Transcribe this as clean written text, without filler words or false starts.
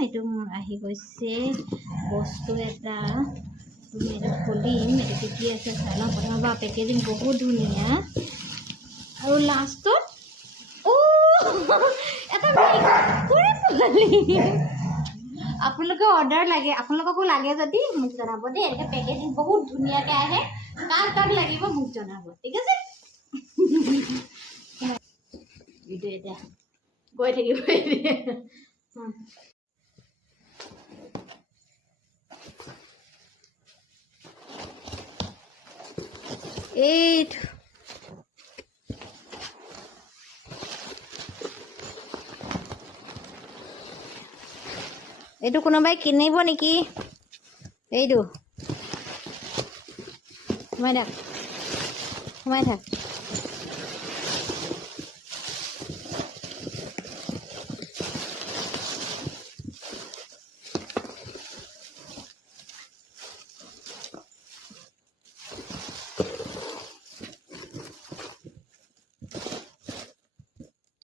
এইটো আহি গৈছে বস্তু এটা তুমি এইটো খুলিম এইটো কি আছে চাই লওঁ প্ৰথম বা পেকেজিং বহুত ধুনীয়া আৰু লাষ্টত এটা আপোনালোকে অৰ্ডাৰ লাগে আপোনালোককো লাগে যদি মোক জনাব দেই এনেকৈ পেকেজিং বহুত ধুনীয়াকৈ আহে কাৰ লাগিব মোক জনাব ঠিক আছে এইটো এতিয়া গৈ থাকিব এইটো এইটো কোনোবাই কিনিব নেকি এইটো সোমাই থাক